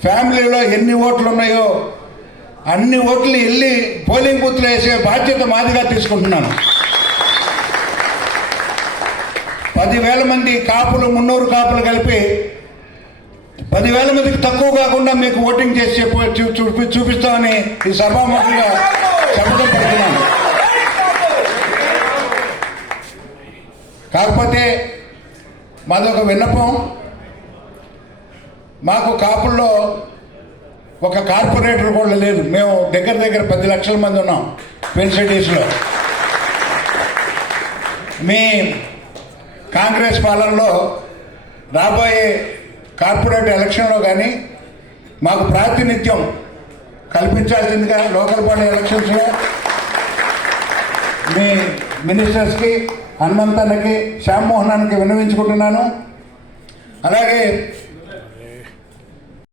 ఫ్యామిలీలో ఎన్ని ఓట్లు ఉన్నాయో అన్ని ఓట్లు వెళ్ళి పోలింగ్ బూత్లో వేసే బాధ్యత మాదిగా తీసుకుంటున్నాను. పదివేల మంది కాపులు మున్నూరు కాపులు కలిపి పదివేల మందికి తక్కువ కాకుండా మీకు ఓటింగ్ చేసి చూ- చూపి చూపిస్తామని ఈ సభాముఖంగా చెప్పడం పడుతున్నాను. కాకపోతే మాదొక విన్నపం. మాకు కాపుల్లో ఒక కార్పొరేటర్ కూడా లేదు. మేము దగ్గర దగ్గర పది లక్షల మంది ఉన్నాం పెన్సిటీస్లో మీ కాంగ్రెస్ పాలనలో రాబోయే కార్పొరేట్ ఎలక్షన్లో కానీ మాకు ప్రాతినిధ్యం కల్పించాల్సిందిగా లోకల్ బాడీ ఎలక్షన్స్లో మీ మినిస్టర్స్కి హనుమంతన్నకి శ్యామ్మోహనానికి విన్నవించుకుంటున్నాను. అలాగే